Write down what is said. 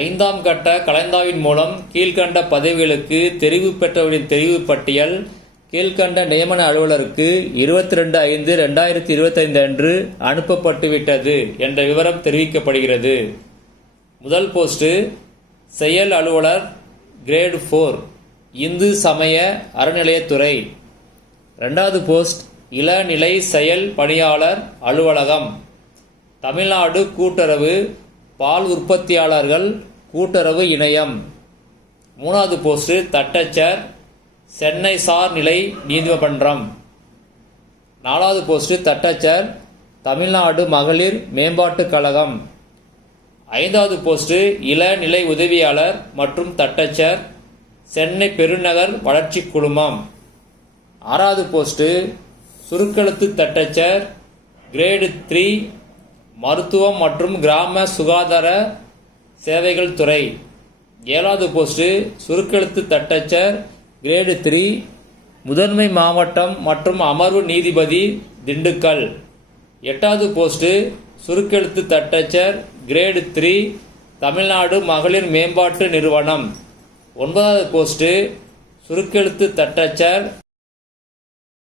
ஐந்தாம் கட்ட கலந்தாய்வின் மூலம் கீழ்கண்ட பதவிகளுக்கு தெரிவு பெற்றவர்களின் தெரிவு பட்டியல் கீழ்கண்ட நியமன அலுவலருக்கு 22/5/2025 அன்று அனுப்பப்பட்டுவிட்டது என்ற விவரம் தெரிவிக்கப்படுகிறது. முதல் போஸ்ட் செயல் அலுவலர் கிரேட் 4 இந்து சமய அறநிலையத்துறை. இரண்டாவது போஸ்ட் இளநிலை செயல் பணியாளர் அலுவலகம், தமிழ்நாடு கூட்டுறவு பால் உற்பத்தியாளர்கள் கூட்டுறவு இணையம். மூணாவது போஸ்ட் தட்டச்சர், சென்னை சார்நிலை நீதிமன்றம். நாலாவது போஸ்ட் தட்டச்சர், தமிழ்நாடு மகளிர் மேம்பாட்டுக் கழகம். ஐந்தாவது போஸ்ட் இளநிலை உதவியாளர் மற்றும் தட்டச்சர், சென்னை பெருநகர் வளர்ச்சி குழுமம். ஆறாவது போஸ்ட் சுருக்கெழுத்து தட்டச்சர் கிரேடு 3 மருத்துவம் மற்றும் கிராம சுகாதார சேவைகள் துறை. ஏழாவது போஸ்ட் சுருக்கெழுத்து தட்டச்சர் கிரேடு 3 முதன்மை மாவட்டம் மற்றும் அமர்வு நீதிபதி திண்டுக்கல். எட்டாவது போஸ்ட் சுருக்கெழுத்து தட்டச்சர் கிரேடு 3 தமிழ்நாடு மகளிர் மேம்பாட்டு நிறுவனம். ஒன்பதாவது போஸ்ட் சுருக்கெழுத்து தட்டச்சர்